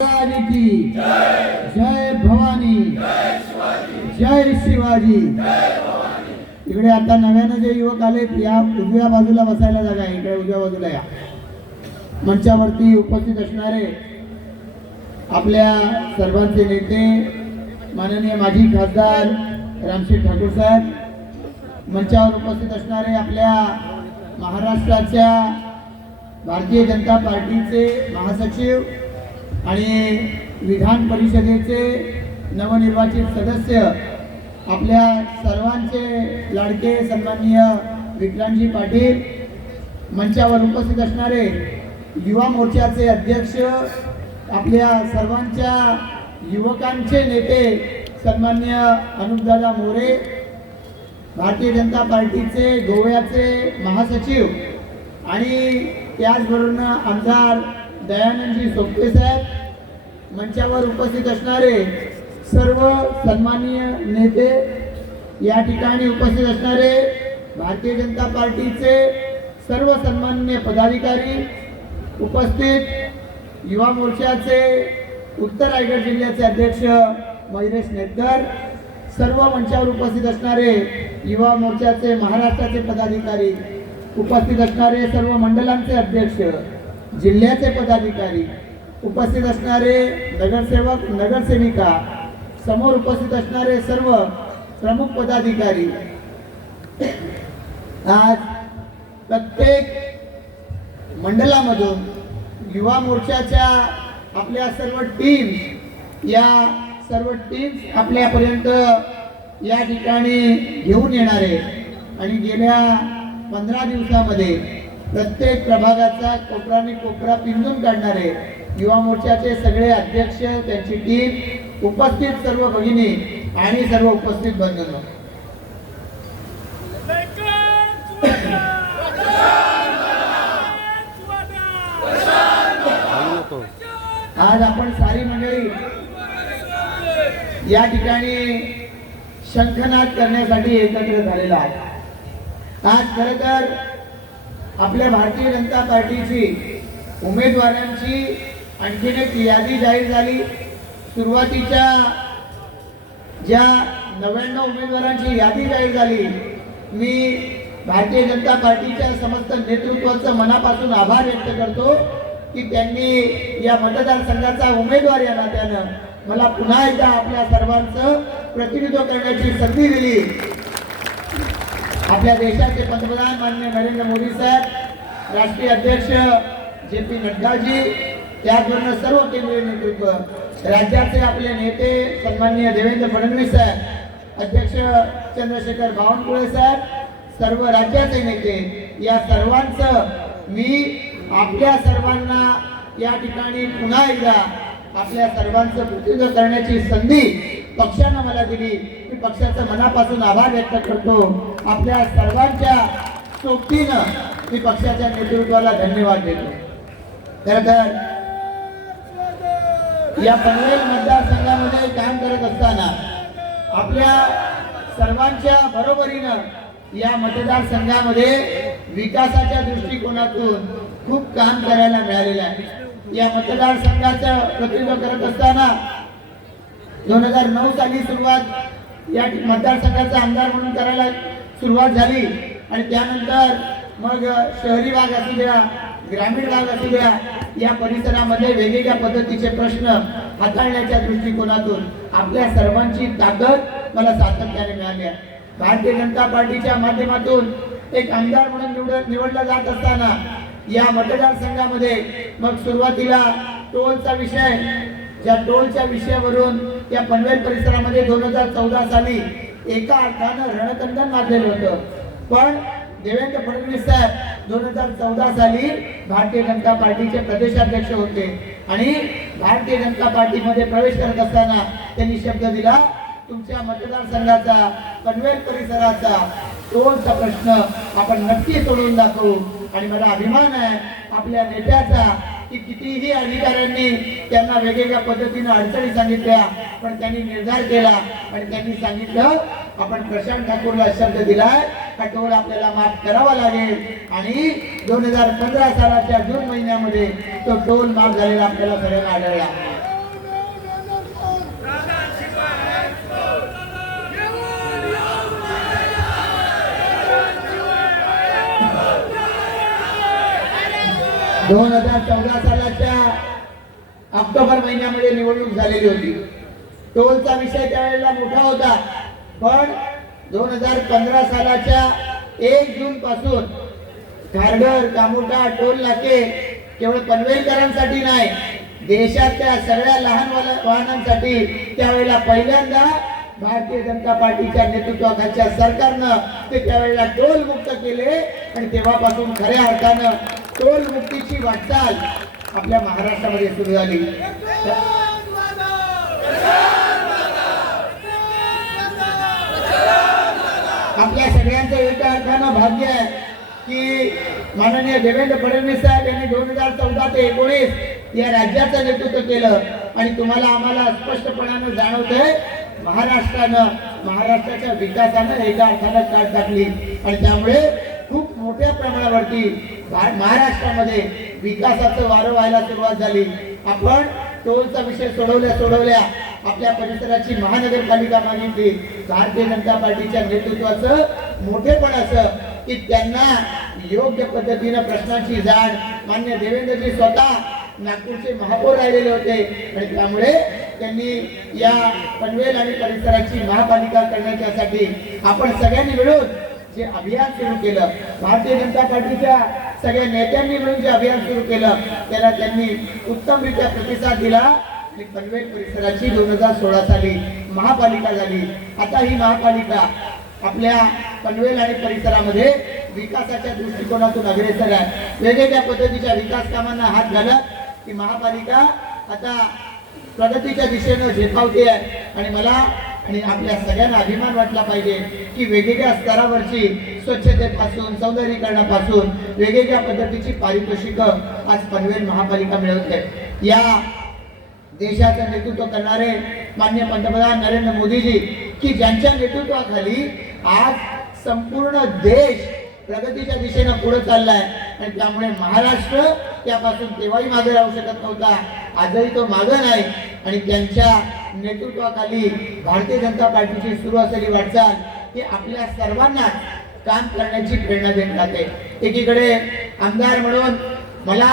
भवानी की जय भवानी, जय शिवाजी। इकडे आता नव्यानं जे युवक आलेत या उजव्या बाजूला बसायला जागा आहे, इकडे उजव्या बाजूला या। मंचावरती उपस्थित असणारे आपल्या सर्वांचे नेते माननीय माजी खासदार रामशेठ ठाकूर साहेब, मंचावर उपस्थित असणारे आपल्या महाराष्ट्राच्या भारतीय जनता पार्टीचे महासचिव आणि विधान परिषदेचे नवनिर्वाचित सदस्य, आपल्या सर्वांचे लाडके सन्माननीय विक्रांतजी पाटील, मंचावर उपस्थित असणारे युवा मोर्चाचे अध्यक्ष, आपल्या सर्वांच्या युवकांचे नेते सन्माननीय अनुपदादा मोरे, भारतीय जनता पार्टीचे गोव्याचे महासचिव आणि त्याचबरोबर आमदार दयानंदजी सोपटे साहेब, मंचावर उपस्थित असणारे सर्व सन्माननीय नेते, या ठिकाणी उपस्थित असणारे भारतीय जनता पार्टीचे सर्व सन्माननीय पदाधिकारी, उपस्थित युवा मोर्चाचे उत्तर रायगड जिल्ह्याचे अध्यक्ष मयुरेश नेतकर, सर्व मंचावर उपस्थित असणारे युवा मोर्चाचे महाराष्ट्राचे पदाधिकारी, उपस्थित असणारे सर्व मंडलांचे अध्यक्ष, जिल्ह्याचे पदाधिकारी, उपस्थित असणारे नगरसेवक नगरसेविका, समोर उपस्थित असणारे सर्व प्रमुख पदाधिकारी, आज प्रत्येक मंडलामधून युवा मोर्चाच्या आपल्या सर्व टीम्स, या सर्व टीम्स आपल्यापर्यंत या ठिकाणी घेऊन येणारे आणि गेल्या 15 दिवसामध्ये प्रत्येक प्रभागाचा कोपराने कोपरा पिंजून काढणारे युवा मोर्चाचे सगळे अध्यक्ष, त्यांची टीम, उपस्थित सर्व भगिनी आणि सर्व उपस्थित बंधूंनो, आज आपण सारी मंडळी या ठिकाणी शंखनाद करण्यासाठी एकत्र झालेला आहोत। आज खरं तर आपल्या भारतीय जनता पार्टीची उमेदवारांची आणखीन एक यादी जाहीर झाली। सुरुवातीच्या ज्या 99 उमेदवारांची यादी जाहीर झाली, मी भारतीय जनता पार्टीच्या समस्त नेतृत्वाचं मनापासून आभार व्यक्त करतो की त्यांनी या मतदारसंघाचा उमेदवार या नात्यानं मला पुन्हा एकदा आपल्या सर्वांचं प्रतिनिधित्व करण्याची संधी दिली। आपल्या देशाचे पंतप्रधान माननीय नरेंद्र मोदी साहेब, राष्ट्रीय अध्यक्ष JP नड्डाजी, त्याचबरोबर सर्व केंद्रीय नेतृत्व, राज्याचे आपले नेते सन्माननीय देवेंद्र फडणवीस साहेब, अध्यक्ष चंद्रशेखर बावनकुळे साहेब, सर्व राज्याचे नेते, या सर्वांचं मी आपल्या सर्वांना या ठिकाणी पुन्हा एकदा आपल्या सर्वांचं प्रतिनिधित्व करण्याची संधी पक्षानं मला दिली। मी पक्षाचा मनापासून आभार व्यक्त करतो। आपल्या सर्वांच्या सोबतीनं मी पक्षाच्या नेतृत्वाला धन्यवाद देतो। खरं तर या पनवेल मतदारसंघामध्ये काम करत असताना आपल्या सर्वांच्या बरोबरीनं या मतदारसंघामध्ये विकासाच्या दृष्टिकोनातून खूप काम करायला मिळालेलं आहे। या मतदारसंघाचं प्रतिनिधित्व करत असताना 2009 साली सुरुवात या मतदारसंघाचा आमदार म्हणून करायला सुरुवात झाली आणि त्यानंतर मग शहरी भाग असू द्या, ग्रामीण भाग असू द्या, या परिसरामध्ये वेगवेगळ्या पद्धतीचे प्रश्न हाताळण्याच्या दृष्टिकोनातून आपल्या सर्वांची ताकद मला सातत्याने मिळाली आहे। भारतीय जनता पार्टीच्या माध्यमातून एक आमदार म्हणून निवडला जात असताना या मतदारसंघामध्ये मग सुरुवातीला टोलचा विषय, ज्या टोलच्या विषयावरून या पनवेल परिसरामध्ये 2014 साली एका अर्थानं रणतंडण माजलेलं होतं, पण देवेंद्र फडणवीस साहेब 2014 साली भारतीय जनता पार्टीचे प्रदेशाध्यक्ष होते आणि भारतीय जनता पार्टीमध्ये प्रवेश करत असताना त्यांनी शब्द दिला, तुमच्या मतदारसंघाचा, पनवेल परिसराचा टोलचा प्रश्न आपण नक्की सोडवून दाखवू। आणि मला अभिमान आहे आपल्या नेत्याचा की कितीही अधिकाऱ्यांनी त्यांना वेगवेगळ्या पद्धतीने अडचणी सांगितल्या, पण त्यांनी निर्धार केला आणि त्यांनी सांगितलं, आपण प्रशांत ठाकूरला शब्द दिलाय, हा टोल आपल्याला माफ करावा लागेल आणि 2015 सालाच्या जून महिन्यामध्ये तो टोल माफ झालेला आपल्याला सगळ्यांना आढळला। 2014 सालाच्या ऑक्टोबर महिन्यामध्ये निवडणूक झालेली होती. टोलचा विषय त्यावेळेला मोठा होता, पण 2015 सालाच्या 1 जून पासून खारघर, कामोटा, टोल नाके केवळ पनवेलकरांसाठी नाही, देशातल्या सगळ्या लहान वाहनांसाठी त्यावेळेला पहिल्यांदा भारतीय जनता पार्टीच्या नेतृत्वाखालच्या सरकारनं ते त्यावेळेला टोल मुक्त केले आणि तेव्हापासून खऱ्या अर्थानं टोल मुक्तीची वाटचाल आपल्या महाराष्ट्रामध्ये सुरू झाली. आपल्या सगळ्यांचं एका अर्थानं भाग्य आहे की माननीय देवेंद्र फडणवीस साहेब यांनी 2014 ते 19 या राज्याचं नेतृत्व केलं आणि तुम्हाला आम्हाला स्पष्टपणानं जाणवतंय महाराष्ट्राच्या विकासानं एका अर्थानं काट टाकली आणि त्यामुळे खूप मोठ्या प्रमाणावरती महाराष्ट्रामध्ये विकासाचं वारं व्हायला सुरुवात झाली. आपण टोलचा विषय सोडवल्या आपल्या परिसराची महानगरपालिका मागितली. भारतीय जनता पार्टीच्या नेतृत्वाचं मोठेपण असं की त्यांना योग्य पद्धतीनं प्रश्नांची जाण मान्य देवेंद्रजी स्वतः नागपूरचे महापौर राहिलेले होते आणि त्यामुळे त्यांनी या पनवेल आणि परिसराची महापालिका करण्यासाठी आपण सगळ्यांनी मिळून जे अभियान सुरू केलं, भारतीय जनता पार्टीच्या सगळ्या नेत्यांनी मिळून जे अभियान सुरू केलं त्याला त्यांनी उत्तमरित्या प्रतिसाद दिला आणि पनवेल परिसराची 2016 साली महापालिका झाली. आता ही महापालिका आपल्या पनवेल आणि परिसरामध्ये विकासाच्या दृष्टिकोनातून अग्रेसर आहे. वेगवेगळ्या पद्धतीच्या विकास कामांना हात घालत ही महापालिका आता प्रगतीच्या दिशेनं झेपावते आहे आणि मला आणि आपल्या सगळ्यांना अभिमान वाटला पाहिजे की वेगवेगळ्या स्तरावरची स्वच्छतेपासून सौंदर्यीकरणापासून वेगवेगळ्या पद्धतीची पारितोषिकं आज पनवेल महापालिका मिळवते. या देशाचं नेतृत्व करणारे माननीय पंतप्रधान नरेंद्र मोदीजी की ज्यांच्या नेतृत्वाखाली आज संपूर्ण देश प्रगतीच्या दिशेनं पुढे चाललाय आणि त्यामुळे महाराष्ट्र त्यापासून तेव्हाही मागे राहू शकत नव्हता, आजही तो मागे नाही आणि त्यांच्या नेतृत्वाखाली भारतीय जनता पार्टीची सुरू असलेली वाटचाल ही आपल्या सर्वांना काम करण्याची प्रेरणा देत राहते. एकीकडे आमदार म्हणून मला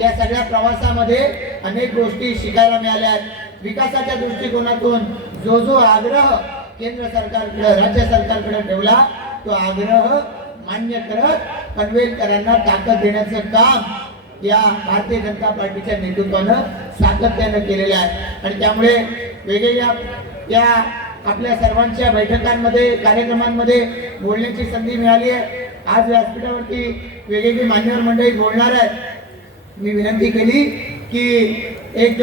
या सगळ्या प्रवासामध्ये अनेक गोष्टी शिकायला मिळाल्या आहेत. विकासाच्या दृष्टिकोनातून जो आग्रह केंद्र सरकारकडे राज्य सरकारकडे ठेवला तो आग्रह मान्य करत पनवेलकरांना ताकद देण्याचं काम या भारतीय जनता पार्टीच्या नेतृत्वानं सातत्यानं केलेलं आहे आणि त्यामुळे वेगवेगळ्या या आपल्या सर्वांच्या बैठकांमध्ये कार्यक्रमांमध्ये बोलण्याची संधी मिळाली आहे. आज व्यासपीठावरती वेगवेगळी मान्यवर मंडळी बोलणार आहेत. मी विनंती केली की एक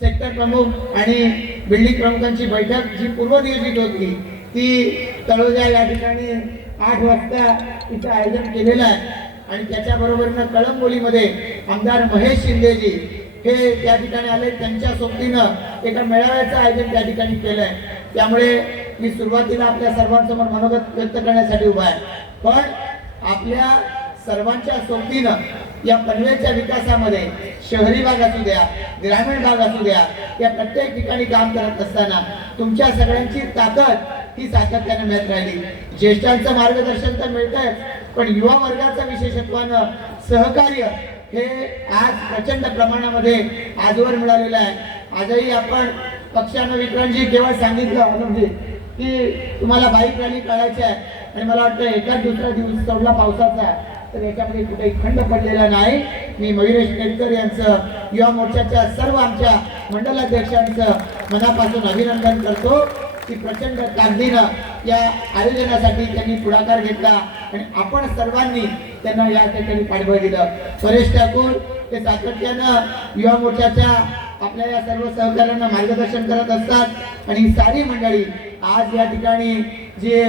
सेक्टर प्रमुख आणि बिल्डिंग प्रमुखांची बैठक जी पूर्वनियोजित होती ती तळोजा या ठिकाणी 8 वाजता इथं आयोजन केलेलं आहे आणि त्याच्याबरोबरनं कळंबोलीमध्ये आमदार महेश शिंदेजी हे त्या ठिकाणी आले. त्यांच्या सोबतीनं एका मेळाव्याचं आयोजन त्या ठिकाणी केलं आहे. त्यामुळे मी सुरुवातीला आपल्या सर्वांसमोर मनोगत व्यक्त करण्यासाठी उभा आहे, पण आपल्या सर्वांच्या सोबतीनं या पनवेलच्या विकासामध्ये शहरी भाग असू द्या, ग्रामीण भाग असू द्या, या प्रत्येक ठिकाणी काम करत असताना तुमच्या सगळ्यांची ताकद ही सातत्याने मिळत राहिली. ज्येष्ठांचं मार्गदर्शन तर मिळतंय, पण युवा वर्गाचं विशेषत्वानं सहकार्य हे आज प्रचंड प्रमाणामध्ये आजवर मिळालेलं आहे. आजही आपण पक्षानं विक्रांतजी केवळ सांगितलं अनुपजी की तुम्हाला बाईक रॅली काढायची आहे आणि मला वाटतं एकाच दुसरा दिवस सोडला पावसाचा तर याच्यामध्ये कुठेही खंड पडलेला नाही. मी मयुरेश नेटकर यांचं युवा मोर्चाच्या सर्व आमच्या मंडलाध्यक्षांचं मनापासून अभिनंदन करतो की प्रचंड ताकदीनं या आयोजनासाठी त्यांनी पुढाकार घेतला आणि आपण सर्वांनी त्यांना या ठिकाणी पाठबळ दिलं. परेश ठाकूर हे सातत्यानं युवा मोर्चाच्या आपल्या या सर्व सहकार्यांना मार्गदर्शन करत असतात आणि ही सारी मंडळी आज या ठिकाणी जे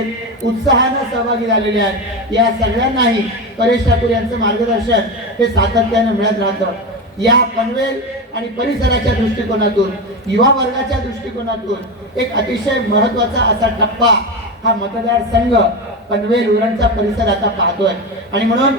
उत्साहानं सहभागी झालेले आहेत या सगळ्यांनाही परेश ठाकूर यांचं मार्गदर्शन हे सातत्यानं मिळत राहतं. या पनवेल आणि परिसराच्या दृष्टिकोनातून युवा वर्गाच्या दृष्टिकोनातून एक अतिशय महत्त्वाचा असा टप्पा हा मतदारसंघ पनवेल उरणचा परिसर आता पाहतोय आणि म्हणून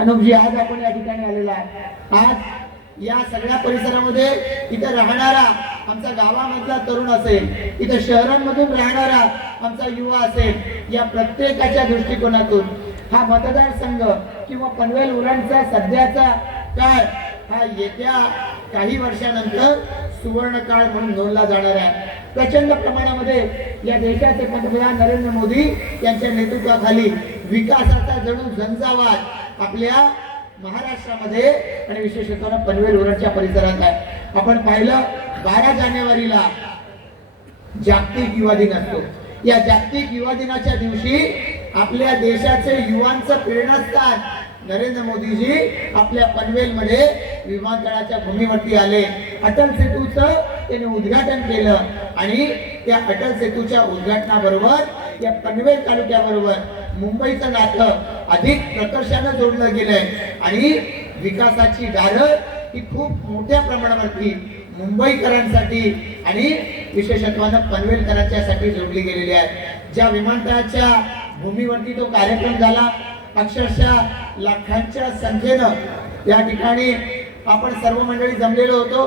अनुपजी आज आपण या ठिकाणी आलेला आहे. आज या सगळ्या परिसरामध्ये इथं राहणारा आमचा गावामधला तरुण असेल, इथं शहरांमधून राहणारा आमचा युवा असेल, या प्रत्येकाच्या दृष्टिकोनातून हा मतदारसंघ किंवा पनवेल उरणचा सध्याचा काळ हा येत्या काही वर्षानंतर सुवर्ण काळ म्हणून नोंदला जाणार आहे. प्रचंड प्रमाणामध्ये या देशाचे पंतप्रधान नरेंद्र मोदी यांच्या नेतृत्वाखाली विकासाचा जणू झंझावात आपल्या महाराष्ट्रामध्ये आणि विशेषतः पनवेल उरणच्या परिसरात आहे. आपण पाहिलं 12 जानेवारीला जागतिक युवा दिन असतो. या जागतिक युवा दिनाच्या दिवशी आपल्या देशाचे युवांचं प्रेरणास्थान नरेंद्र मोदीजी आपल्या पनवेलमध्ये विमानतळाच्या भूमीवरती आले. अटल सेतूचं त्यांनी उद्घाटन केलं आणि त्या अटल सेतूच्या उद्घाटनाबरोबर या पनवेल तालुक्याबरोबर मुंबईचं नातं अधिक प्रकर्षानं जोडलं गेलंय आणि विकासाची दारं ही खूप मोठ्या प्रमाणावरती मुंबईकरांसाठी आणि विशेषत्वानं पनवेलकरांच्यासाठी जोडली गेलेली आहे. ज्या विमानतळाच्या भूमीवरती तो कार्यक्रम झाला, अक्षरशः लाखांच्या संख्येनं या ठिकाणी आपण सर्व मंडळी जमलेलो होतो.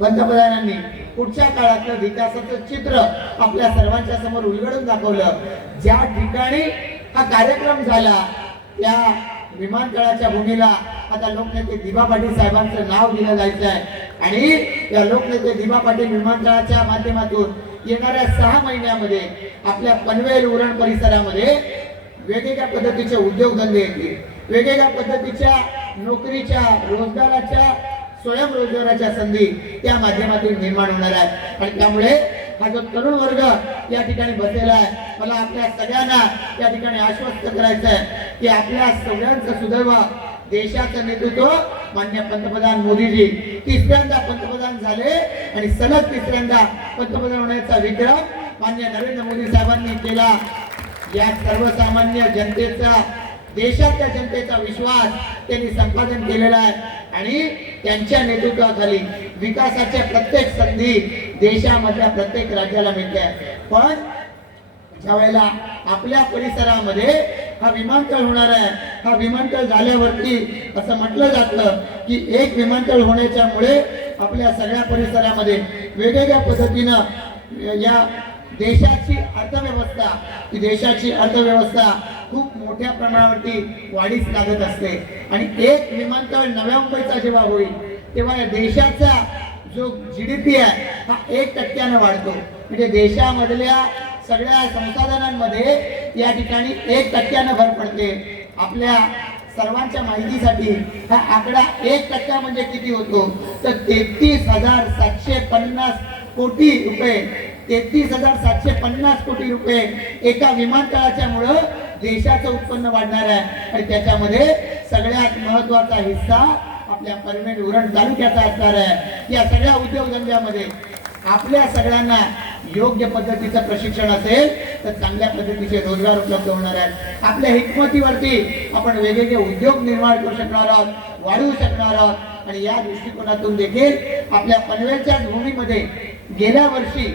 पंतप्रधानांनी पुढच्या काळातलं विकासाचं चित्र आपल्या सर्वांच्या समोर उलगडून दाखवलं. ज्या ठिकाणी हा कार्यक्रम झाला त्या विमानतळाच्या भूमीला आता लोकनेते दिबा पाटील साहेबांचं नाव दिलं जायचं आहे आणि या लोकनेते दिबा पाटील विमानतळाच्या माध्यमातून येणाऱ्या 6 महिन्यामध्ये आपल्या पनवेल उरण परिसरामध्ये वेगवेगळ्या पद्धतीचे उद्योगधंदे येतील, वेगवेगळ्या पद्धतीच्या नोकरीच्या, रोजगाराच्या, स्वयंरोजगाराच्या संधी त्या माध्यमातून निर्माण होणार आहेत. आणि त्यामुळे हा जो तरुण वर्ग या ठिकाणी बसलेला आहे, मला आपल्या सगळ्यांना या ठिकाणी आश्वस्त करायचं आहे की आपल्या सगळ्यांचं सुदैव देशाचं नेतृत्व माननीय पंतप्रधान मोदीजी 3ऱ्यांदा पंतप्रधान झाले आणि सलग 3ऱ्यांदा पंतप्रधान होण्याचा विक्रम माननीय नरेंद्र मोदी साहेबांनी केला. या सर्वसामान्य जनतेचा, देशाच्या जनतेचा विश्वास त्यांनी संपादन केलेला आहे आणि त्यांच्या नेतृत्वाखाली विकासाच्या प्रत्येक संधी देशामधल्या प्रत्येक राज्याला मिळते. पण ज्या वेळेला आपल्या परिसरामध्ये हा विमानतळ होणार आहे, हा विमानतळ झाल्यावरती असं म्हटलं जातं की एक विमानतळ होण्याच्यामुळे आपल्या सगळ्या परिसरामध्ये वेगवेगळ्या पद्धतीनं या देशाची अर्थव्यवस्था, ही देशाची अर्थव्यवस्था खूप मोठ्या प्रमाणावरती वाढीस लागत असते आणि एक विमानतळ नव्या मुंबईचा जेव्हा होईल तेव्हा या देशाचा जो GDP आहे हा 1% वाढतो. म्हणजे देशामधल्या सगळ्या संसाधनांमध्ये या ठिकाणी 1% भर पडते. आपल्या सर्वांच्या माहितीसाठी हा आकडा 1% म्हणजे किती होतो तर 33,750 कोटी रुपये, 33,750 कोटी रुपये एका विमानतळाच्यामुळं देशाचं उत्पन्न वाढणार आहे आणि त्याच्यामध्ये सगळ्यात महत्वाचा हिस्सा आपल्या पनवेल उरण तालुक्याचा असणार आहे. या सगळ्या उद्योगधंद्यामध्ये आपल्या सगळ्यांना योग्य पद्धतीचं प्रशिक्षण असेल तर चांगल्या पद्धतीचे रोजगार उपलब्ध होणार आहेत. आपल्या हिकमतीवरती आपण वेगवेगळे उद्योग निर्माण करू शकणार आहोत, वाढवू शकणार आहोत आणि या दृष्टिकोनातून देखील आपल्या पनवेलच्या भूमीमध्ये गेल्या वर्षी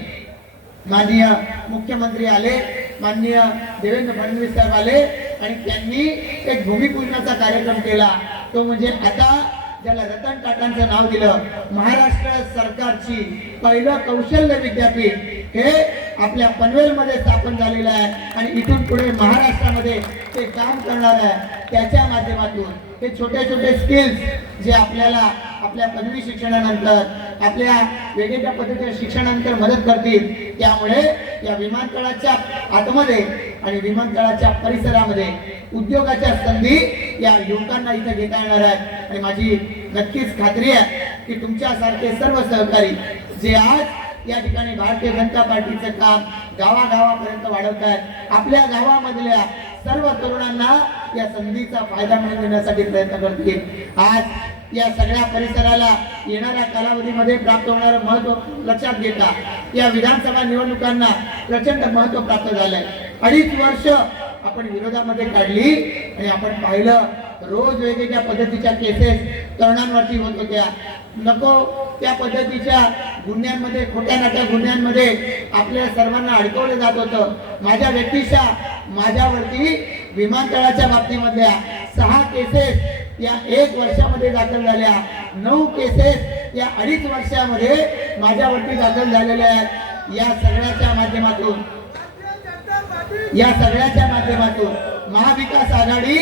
माननीय मुख्यमंत्री आले, माननीय देवेंद्र फडणवीस साहेब आले आणि त्यांनी एक भूमिपूजनाचा कार्यक्रम केला. तो म्हणजे आता ज्याला रतन टाटांचं नाव दिलं, महाराष्ट्र सरकारची पहिलं कौशल्य विद्यापीठ हे आपल्या पनवेलमध्ये स्थापन झालेलं आहे आणि इथून पुढे महाराष्ट्रामध्ये ते काम करणार आहे. त्याच्या माध्यमातून हे छोटे छोटे स्किल्स जे आपल्याला आपल्या पदवी शिक्षणानंतर, आपल्या वेगवेगळ्या पद्धतीच्या शिक्षणानंतर मदत करतील. त्यामुळे या विमानतळाच्या आतमध्ये आणि विमानतळाच्या परिसरामध्ये उद्योगाच्या संधी या युवकांना इथे घेता येणार आहेत आणि माझी नक्कीच खात्री आहे की तुमच्यासारखे सर्व सहकारी जे आज या ठिकाणी भारतीय जनता पार्टीचं काम गावागावापर्यंत वाढवत आहेत, आपल्या गावामधल्या सर्व तरुणांना या संधीचा फायदा मिळवून देण्यासाठी प्रयत्न करतील. आज या सगळ्या परिसराला येणाऱ्या कालावधीमध्ये प्राप्त होणारं महत्व लक्षात घेता या विधानसभा निवडणुकांना प्रचंड महत्व प्राप्त झालंय. 2.5 वर्ष आपण विरोधामध्ये काढली आणि आपण पाहिलं रोज वेगवेगळ्या पद्धतीच्या केसेस तरुणांवरती होत होत्या. नको त्या पद्धतीच्या गुन्ह्यांमध्ये, खोट्या नाट्या गुन्ह्यांमध्ये आपल्या सर्वांना अडकवलं जात होतं. माझ्या व्यक्तिशः माझ्यावरती विमानतळाच्या बाबतीमधल्या 6 केसेस या 1 वर्षामध्ये दाखल झाल्या, 9 केसेस या 2.5 वर्षामध्ये माझ्यावरती दाखल झालेल्या आहेत. या सगळ्याच्या माध्यमातून या सगळ्याच्या माध्यमातून महाविकास आघाडी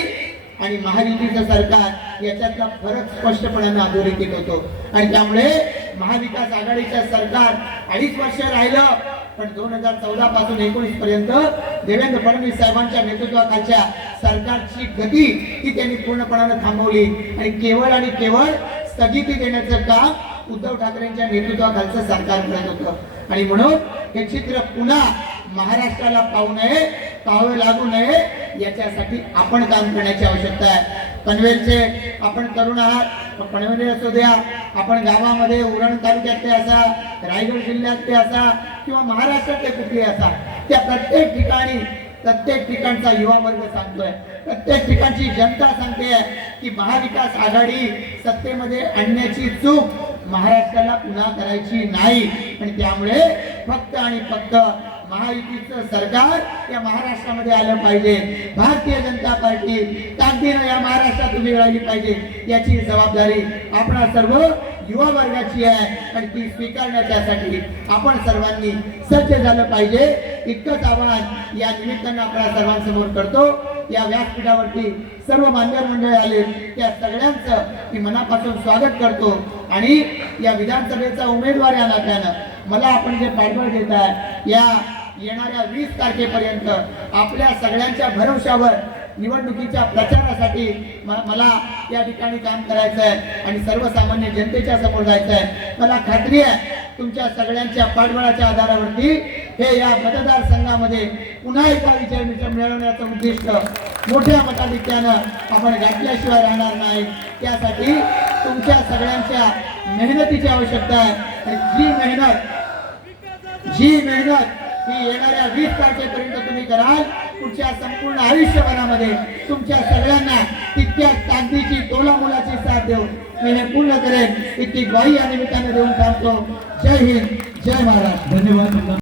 आणि महायुतीचं सरकार याच्यातला फरक स्पष्टपणाने अधोरेखित होतो आणि त्यामुळे महाविकास आघाडीचं सरकार 2.5 वर्ष राहिलं, पण 2014 पासून 19 पर्यंत देवेंद्र फडणवीस साहेबांच्या नेतृत्वाखालच्या सरकारची गती ही त्यांनी पूर्णपणाने थांबवली आणि केवळ स्थगिती देण्याचं काम उद्धव ठाकरेंच्या नेतृत्वाखालचं सरकार करत होतं आणि म्हणून हे चित्र पुन्हा महाराष्ट्राला पाहावे लागू नये याच्यासाठी आपण काम करण्याची आवश्यकता आहे. पनवेलचे आपण तरुण आहात, पनवेल असू द्या, आपण गावामध्ये उरण तालुक्यातले असा, रायगड जिल्ह्यातले असा किंवा महाराष्ट्रातले कुठले असा, त्या प्रत्येक ठिकाणचा युवा वर्ग सांगतोय, प्रत्येक ठिकाणची जनता सांगते की महाविकास आघाडी सत्तेमध्ये आणण्याची चूक महाराष्ट्राला पुन्हा करायची नाही आणि त्यामुळे फक्त आणि फक्त महायुतीचं सरकार या महाराष्ट्रामध्ये आलं पाहिजे. भारतीय जनता पार्टी ताकदीनं या महाराष्ट्रात उभी राहिली पाहिजे. याची जबाबदारी आपणा सर्व युवा वर्गाची आहे आणि ती स्वीकारण्यासाठी आपण सर्वांनी सज्ज झालं पाहिजे. इतकंच आवाहन या निमित्तानं आपल्या सर्वांसमोर करतो. या व्यासपीठावरती सर्व मान्यवर मंडळी आले त्या सगळ्यांचं मी मनापासून स्वागत करतो आणि या विधानसभेचा उमेदवार या नात्यानं मला आपण जे पाठबळ देत आहे या येणाऱ्या 20 तारखेपर्यंत आपल्या सगळ्यांच्या भरवशावर निवडणुकीच्या प्रचारासाठी मला या ठिकाणी काम करायचं आहे आणि सर्वसामान्य जनतेच्या समोर जायचं आहे. मला खात्री आहे तुमच्या सगळ्यांच्या पाठबळाच्या आधारावरती हे या मतदारसंघामध्ये पुन्हा एकदा विजय मिळवण्याचं उद्दिष्ट मोठ्या मताधिक्यानं आपण गाठल्याशिवाय राहणार नाही. त्यासाठी तुमच्या सगळ्यांच्या मेहनतीची आवश्यकता आहे आणि जी मेहनत ही येणाऱ्या 20 तारखेपर्यंत तुम्ही कराल, पुढच्या संपूर्ण आयुष्यभरामध्ये तुमच्या सगळ्यांना तितक्याच ताकदीची तोलामोलाची साथ देऊ मी हे पूर्ण करेन इतकी ग्वाही या निमित्ताने देऊन थांबतो. जय हिंद, जय महाराष्ट्र. धन्यवाद.